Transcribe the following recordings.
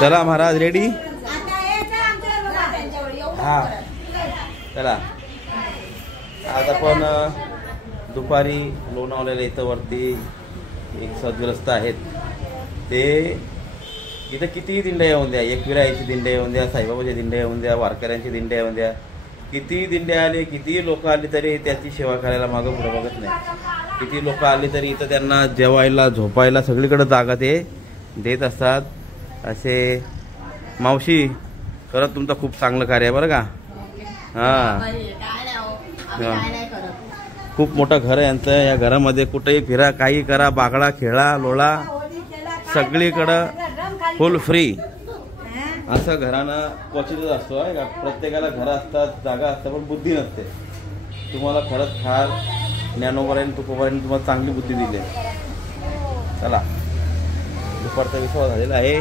चला महाराज रेडी। हा चला आज आपण दुपारी लोणावळ्याला इथं वरती एक सद्ग्रस्त आहेत ते इथं कितीही दिंड्या येऊन द्या, एकविरायची दिंड्या येऊन द्या, साईबाबाची दिंड्या येऊन द्या, वारकऱ्यांची दिंड्या येऊन द्या, किती दिंड्या आले किती लोक आली तरी त्याची सेवा करायला मागं पुढे बघत नाही। किती लोक आली तरी इथं त्यांना जेवायला झोपायला सगळीकडे जागा ते देत असतात। असे मावशी खरंच तुमचं खूप चांगलं कार्य आहे बरं का। हां खूप मोठं घर आहे यांचं। या घरामध्ये कुठेही फिरा, काही करा, बागडा खेळा लोळा सगळीकडं फुल फ्री। असं घरानं क्वचितच असतो आहे का, प्रत्येकाला घरं असतात, जागा असतात, पण बुद्धी नसते। तुम्हाला खरंच फार ज्ञानोबारायण तुकोबारायण तुम्हाला चांगली बुद्धी दिली। चला दुपारचा विश्वास झालेला आहे,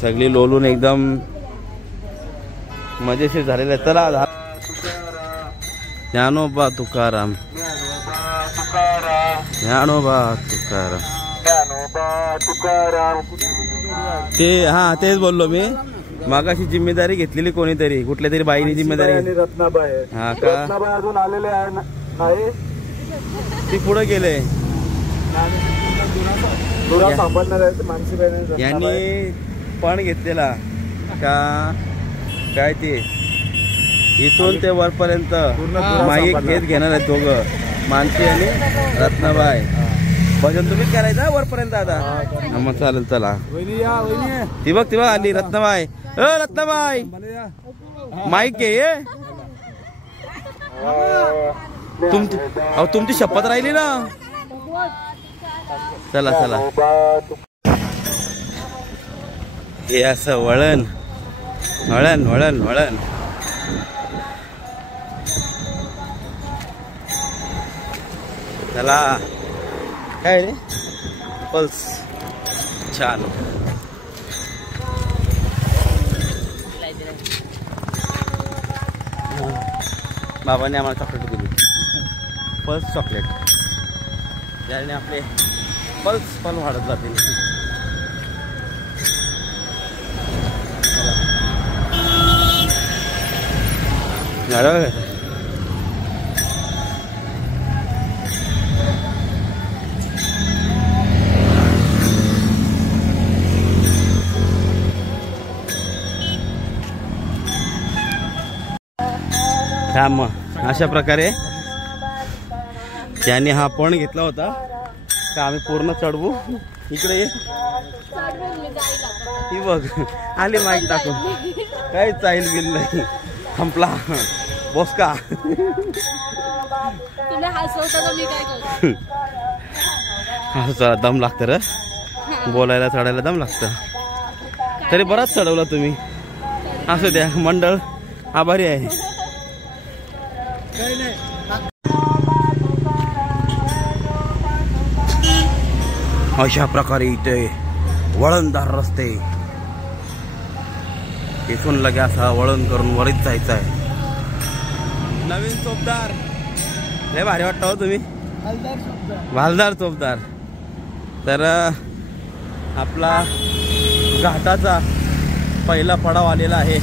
सगळी लोलून एकदम मजेशीर झालेलं आहे। चला ज्ञानोबा तुकाराम, ज्ञानोबा तुकाराम ते हा तेच बोललो मी मागाशी। जिम्मेदारी घेतलेली कोणीतरी कुठल्या तरी बाईने जिम्मेदारी रत्नाबाई। हा का रत्नाबाई अजून आलेले आहे नाही, ती पुढे गेले यांनी पण घेतलेला का काय ते इथून ते वरपर्यंत माईक घेत घेणार आहेत दोघं, मानसी आणि रत्नाबाई। भजन तुम्हीच करायचं वरपर्यंत आता। मग चालेल चला। ती बघ आली रत्नाबाई। रत्नाबाई माईक घे तुमची शपथ राहिली ना। चला चला हे असं वळण वळण वळण वळण। चला काय रे पल्स छान। बाबांनी आम्हाला चॉकलेट दिली, पल्स चॉकलेट, त्याने आपले पल्स पण वाढत जातील। अशा प्रकारे त्यांनी हा पण घेतला होता का आम्ही पूर्ण चढवू। इकडे ये ती बघ आली माईक टाकून, काही चाईल बिल नाही, संपला बोसका। चला दम लागतं र, बोलायला चढायला दम लागतं। तरी बराच चढवला तुम्ही, असू द्या मंडळ आभारी आहे। अशा प्रकारे इथे वळणदार रस्ते, इथून लगे असा वळण करून वरीत जायचं आहे। नवीन चोपदार लय भारी वाटतं हो तुम्ही, भालदार चोपदार। तर आपला घाटाचा पहिला पडाव आलेला आहे।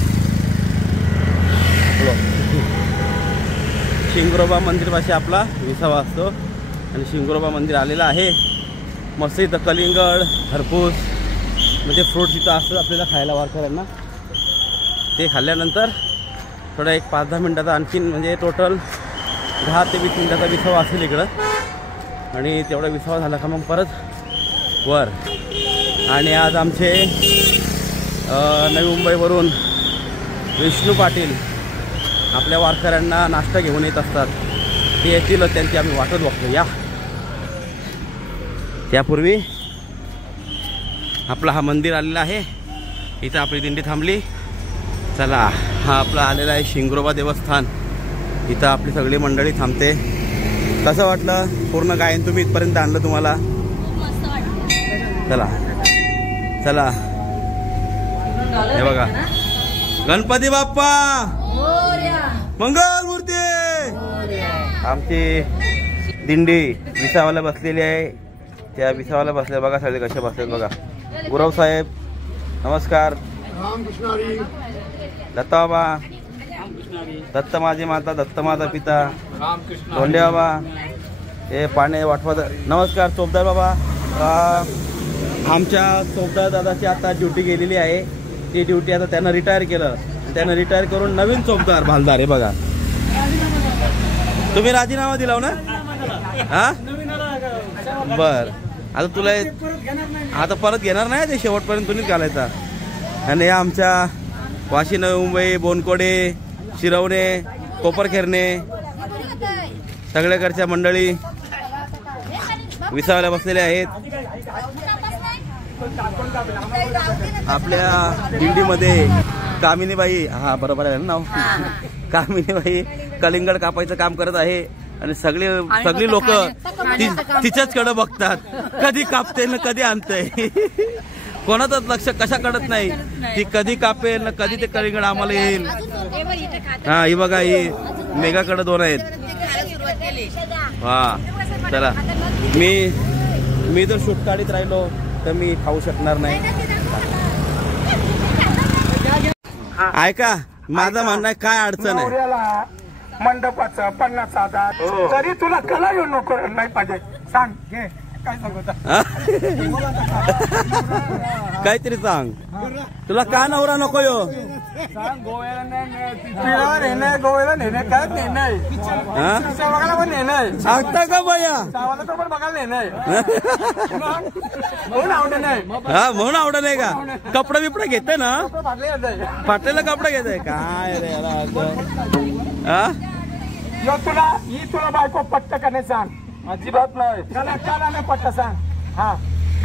शिंगरोबा मंदिरपाशी आपला विसावा असतो आणि शिंगरोबा मंदिर आलेला आहे। मस्त इथं कलिंगड खरपूस म्हणजे फ्रूट्स इथं असतं आपल्याला खायला वारकऱ्यांना। ते खाल्ल्यानंतर थोडा एक 5-10 मिनटाचा आणखीन म्हणजे टोटल 10 ते 20 मिनटाचा विसावा असेल इकडं, आणि तेवढा विसावा झाला का मग परत वर। आणि आज आमचे नवी मुंबईवरून विष्णू पाटील आपल्या वारकऱ्यांना नाश्ता घेऊन येत असतात, ते येतीलच, त्यांची आम्ही वाटत बघतो। या त्यापूर्वी आपला हा मंदिर आलेला आहे, इथं आपली दिंडी थांबली। चला हा आपला आलेला आहे शिंगरोबा देवस्थान, इथं आपली सगळी मंडळी थांबते। कसं वाटलं पूर्ण गायन तुम्ही इथपर्यंत आणलं तुम्हाला? चला चला हे बघा गणपती बाप्पा मंगल मूर्ती। आमची दिंडी विसावाला बसलेली आहे, त्या विसावाला बसल्या बघा सगळे कसे बसलेत बघा। गुरव साहेब नमस्कार। दत्त बाबा, दत्त माझी माता, दत्त माझा पिता, धोंडे बाबा, हे पाणी वाटवत. नमस्कार चोपदार बाबा. आमच्या चोपदार दादाची आता ड्युटी गेलेली आहे. ती ड्युटी आता त्यानं रिटायर केलं. त्यानं रिटायर करून नवीन चोपदार भालदार. हे बघा, तुम्ही राजीनामा दिला ना? हा बर. आता तुला आता परत घेणार नाही ते, शेवटपर्यंत तुम्हीच घालायचा. आणि आमच्या वाशी, नवी मुंबई, बोनकोडे, शिरवणे, कोपरखेरणे सगळ्याकडच्या मंडळी विसाव्याला बसलेले आहेत. आपल्या दिंडीमध्ये कामिनीबाई, हा बरोबर आहे ना नाव, कामिनीबाई कलिंगड कापायचं काम करत आहे. आणि सगळी लोक तिच्याचकडे बघतात, कधी कापते ना कधी आणते. कोणाचंच लक्ष कशा कडत नाही. ती कधी कापेल ना कधी ते कलिंगड आम्हाला येईल. हा ही बघा, ही मेघाकडे 2 आहेत. हा चला, मी जर शूट काढीत राहिलो तर मी खाऊ शकणार नाही. ऐका, माझं म्हणणं काय अडचण आहे. मंडपाचं 50,000 तरी तुला कला येऊ नको नाही पाहिजे. सांग घे काय सांगत. काहीतरी सांग. तुला का नवरा नको यो? गोव्याला नेणे, गोव्याला नेणे काय नेणे, बघायला पण नेणे सांगता का बया? सावाला तर पण बघायला नेणे म्हणून आवडत नाही. हा म्हणून आवडत नाही का? कपडा बिपडा घेते ना, फाटलेला कपडा घेताय काय रे याला? तुला बायको पट्ट का नाही सांग. अजिबात नाही. कला नाही पट्ट सांग. हा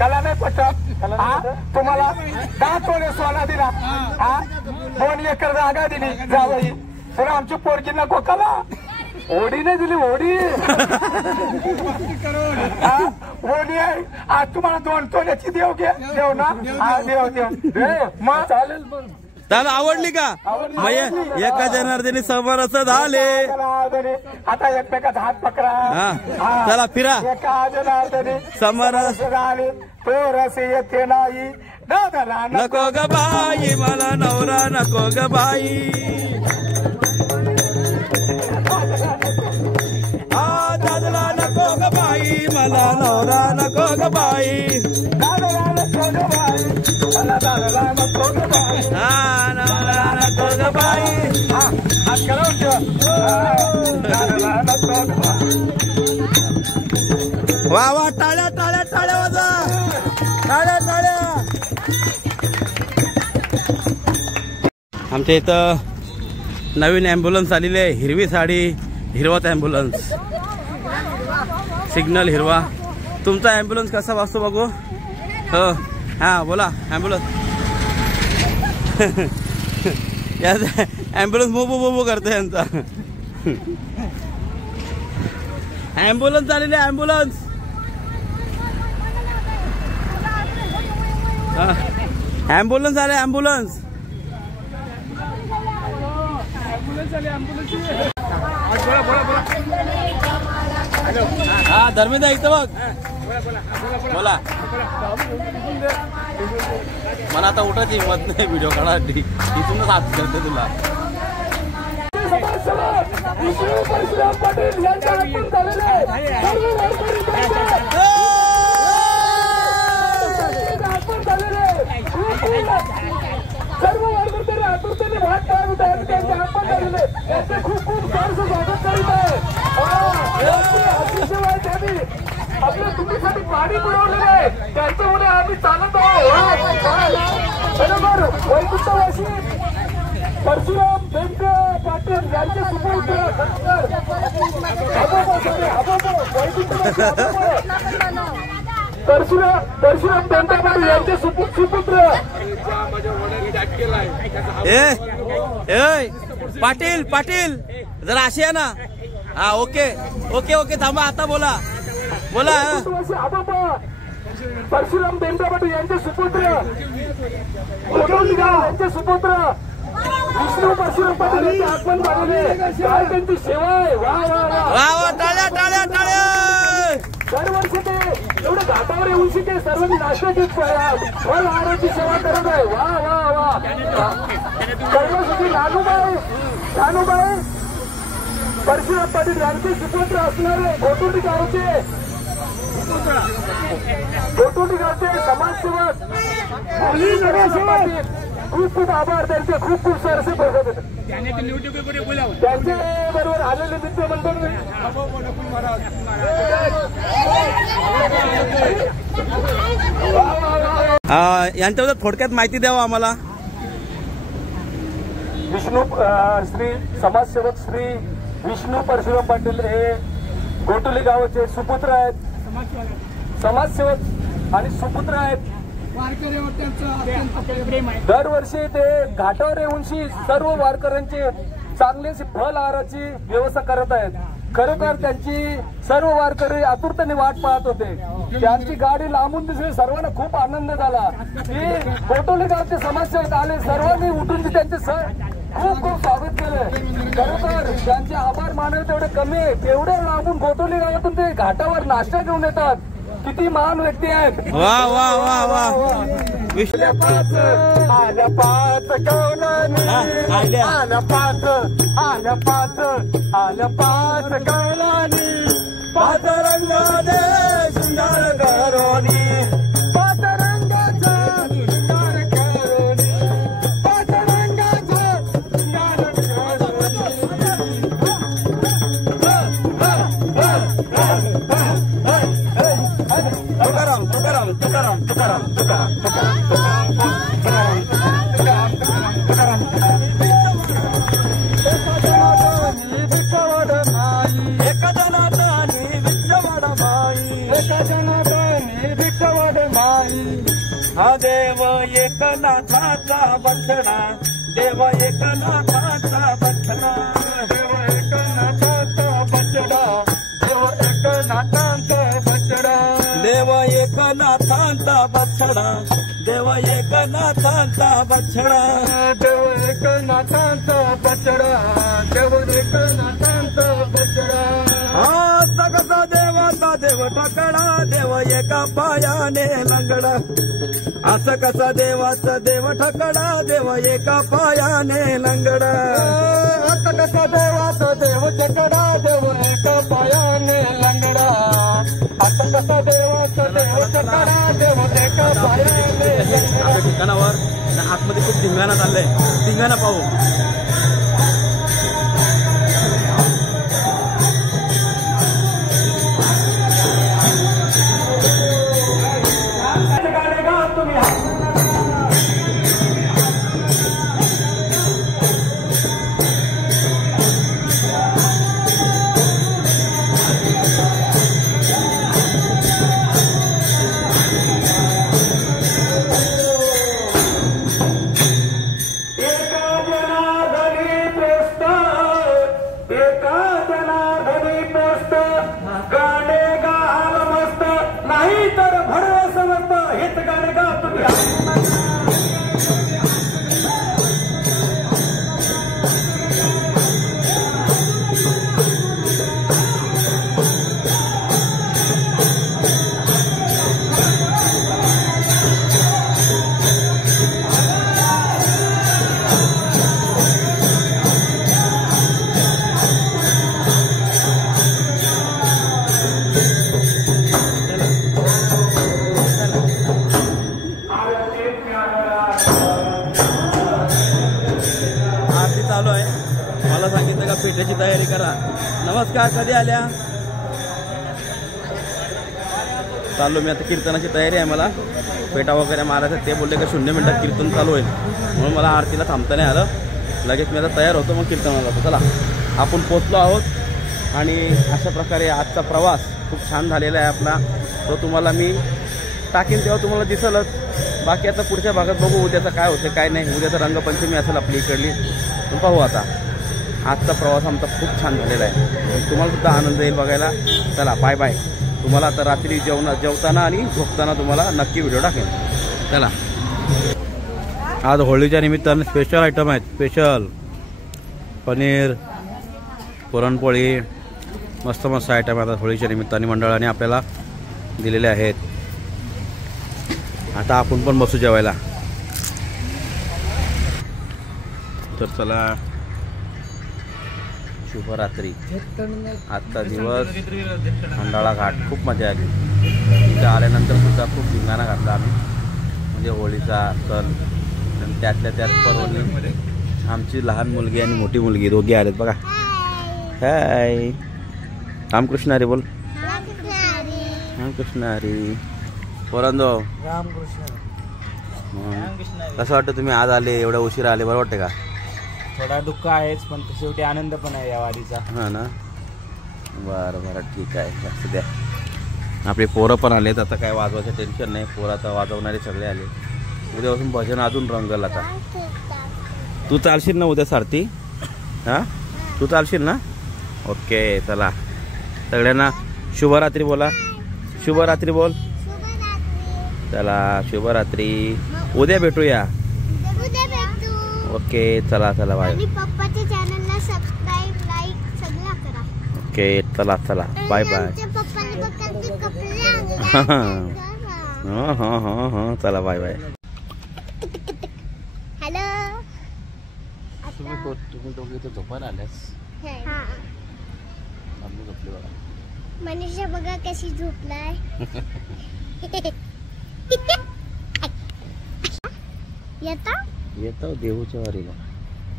कला नाही पट्ट. तुम्हाला 10 तोळे सोना दिला, 2 एकर जागा दिली जावई, तर आमची पोरगी नको कला. ओढी नाही दिली, ओढी ओढी आहे. आज तुम्हाला 2 तोल्याची देव घे, देव ना. हा देव मग चालेल. त्याला आवडली का? एका जनार्दनी समरस झाले. आता एकमेकात हात पकडा. हा चला फिरा. एका जनार्दनी समरस झाले, तो रस येते नाही. दादाला नको ग बाई, मला नवरा नको ग बाई. दादाला नको ग बाई, मला नवरा नको ग बाई. दादाला नको ग बाई, मला दादाला नको ग बाई. नवरा नको ग बाई. हात करा दादाला नको ग बाई. वा वा, टाळ्या टाळ्या टाळ्या वाजा, टाळ्या टाळ्या. आमच्या इथं नवीन ॲम्ब्युलन्स आलेली आहे. हिरवी साडी, हिरवाच ॲम्ब्युलन्स, सिग्नल हिरवा. तुमचा ॲम्ब्युलन्स कसा वाजतो बघू? हो हां बोला. ॲम्ब्युलन्स ॲम्ब्युलन्स मोबो मोबो करतो यांचा. ॲम्ब्युलन्स आलेली आहे, ॲम्ब्युलन्स. ॲम्ब्युलन्स आले, ॲम्ब्युलन्स. हा धर्मेंद्र ऐकतो बघ. बोला. मला आता उठायची हिंमत नाही व्हिडिओ काढायची. इथूनच हात करते तुला. सर्व वारकरी आतुरतेने भात पाडत आहेत. त्यांचे हातपाय झालेले, त्यांचे खूप खूप सहर्ष स्वागत करीत आहे. अतिशय त्यांनी आपल्या चुकीसाठी पाणी पुरवलेलं आहे. त्यांच्यामुळे आम्ही चालत आहोत. बरोबर. वैकुंठवासी परशुराम बेंद्रे पाटील यांचे सुपुत्र परशुराम बेंद्रे पाटील यांचे सुपुत्र. पाटील पाटील जरा असे आहे ना. हा ओके ओके ओके थांबा. आता बोला बोला. परशुराम बेंद्रे पाटील यांचे सुपुत्र, यांचे सुपुत्र विष्णू परशुराम पाटील यांचे आगमन झालेले. काय त्यांची सेवा आहे. वा वा वा वा वा. टाळ्या टाळ्या टाळ्या. दरवर्षी ते एवढे घाटावर येऊन ते सर्वांनी नाश्त्याची फळ आहाराची सेवा करत आहे. वा वा वा. कर्मसाठी नानूबाई परशुराम पाटील यांचे सुपुत्र असणारे गोटुंडी गावचे समाजसेवक पाटील खूप खूप आभार त्यांचे. खूप खूप सरसे प्रगत त्यांचे बरोबर आलेले मित्रमंडळ यांच्याबद्दल थोडक्यात माहिती द्यावा आम्हाला. विष्णू श्री समाजसेवक श्री विष्णू परशुराम पाटील हे गोटुली गावाचे सुपुत्र आहेत. समाजसेवक आणि सुपुत्र आहेत. दरवर्षी ते घाटावर येऊन सर्व वारकऱ्यांची चांगलीशी फळ आहाराची व्यवस्था करत आहेत. खरोखर त्यांची सर्व वारकरी आतुरतेने वाट पाहत होते. त्यांची गाडी लांबून दिसली. सर्वांना खूप आनंद झाला की गोटोली गावचे समाजसेवक आले. सर्वांनी उठून त्यांचे खूप खूप स्वागत केलं. खरोखर त्यांचे आभार मानावे तेवढे कमी आहे. एवढ्या लांबून गोटोली गावातून ते घाटावर नाश्ता घेऊन येतात. किती महान व्यक्ती आहेत. वा वा वा वा. आल्या पाच कौलानी आल्या पाच कौलानी पाच रंगाने शृंगार करोनी पाच रंगाचा शृंगार करोनी पाच रंगाचा शृंगार हा देव एकनाथाचा बंधना देव एकनाथाचा बंधना देव एकनाथाचा बचडा देव एकनाथाचा बचडा देव एकनाथांचा बछडा देव एकनाथांचा बछडा देव एकनाथांचा बचडा देव एकनाथांचा बचडा. हा कसा देवाचा देव ठकडा देव एका पायाने लंगडा. असं कसा देवाचा देव ठकडा देव एका पायाने लंगडा. असं कसा देवाचा देव ठकडा देव एका पायाने लंगडा. असं कसा देवाचा देव ठकडा देव एका पायाने आपल्या ठिकाणावर आतमध्ये खूप धिंगाणा चाललंय. धिंगाणा पाहू. पेठेची तयारी करा. नमस्कार. कधी आल्या? चाललो मी आता. कीर्तनाची तयारी आहे. मला पेटा वगैरे मारायचं. ते बोलले की 0 मिनिटात कीर्तन चालू होईल म्हणून मला आरतीला थांबता नाही आलं. लगेच मी आता तयार होतो. मग कीर्तनाला जातो. चला आपण पोचलो आहोत आणि अशा प्रकारे आजचा प्रवास खूप छान झालेला आहे आपला. तो तुम्हाला मी टाकीन तेव्हा तुम्हाला दिसलच. बाकी आता पुढच्या भागात बघू उद्याचं काय होतं काय नाही. उद्याचं रंगपंचमी असेल आपली इकडली. पण पाहू आता. आजचा प्रवास आमचा खूप छान झालेला आहे. तुम्हाला सुद्धा आनंद येईल बघायला. चला बाय बाय. तुम्हाला आता रात्री जेवताना आणि झोपताना तुम्हाला नक्की व्हिडिओ टाकेन. चला. आज होळीच्या निमित्ताने स्पेशल आयटम आहेत. स्पेशल पनीर पुरणपोळी मस्त मस्त आयटम आहे. आता होळीच्या निमित्ताने मंडळाने आपल्याला दिलेले आहेत. आता आपण पण बसू जेवायला. तर चला, शुभरात्री. आजचा दिवस खंडाळा घाट, खूप मजा आली. इथं आल्यानंतर सुद्धा खूप धिंगाणा घातला आम्ही, म्हणजे होळीचा सण. आणि त्यातल्या त्यात पर्वणी आमची लहान मुलगी आणि मोठी मुलगी दोघे आलेत बघा. हाय, रामकृष्ण हरी बोल. रामकृष्ण हरी. पोरांनो, कसं वाटतं तुम्ही आज आले, एवढ्या उशिरा आले, बरं वाटतं का? थोडा दुःख आहेच, पण शेवटी आनंद पण आहे या वारीचा. हां ना, बरं बरं, ठीक आहे, असं द्या. आपले पोरं पण आलेत, आता काय वाजवायचं टेन्शन नाही. पोरं आता वाजवणारे सगळे आले. उद्यापासून भजन अजून रंगल. आता तू चालशील ना उद्या सारथी? हां, तू चालशील ना? ओके, चला सगळ्यांना शुभरात्री बोला. शुभरात्री बोल. चला, शुभरात्री. उद्या भेटूया. ओके, चला चला, बाय. पप्पाच्या चॅनलला सबस्क्राइब, लाईक सगळं करा. ओके, चला चला, बाय बाय. हां हां हां हां, चला, बाय बाय. हॅलो. तुम्ही दोघे इथे झोपायला आल्यास? आम्ही झोपले बघा. मनीषा बघा कशी झोपलाय. येतो येतो देऊच्या वारीला.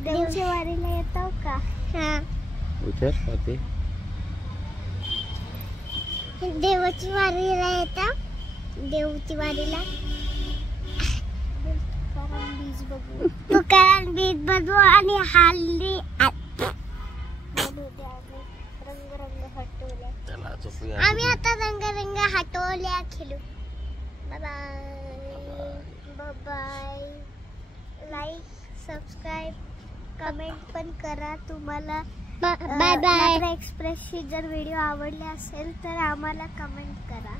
देवच्या वारीला येतो का? हा, विचार ते देवाची वारीला येतो. देवची वारीला तुकाराम बीज बघू आणि हल्ली रंग हटवल्या. चला झोपूया. आम्ही आता रंग हटवल्या खेळू. Bye bye bye. Like, subscribe, comment पण करा. तुम्हाला बाय बाय एक्सप्रेसची जर व्हिडिओ आवडले असेल तर आम्हाला कमेंट करा.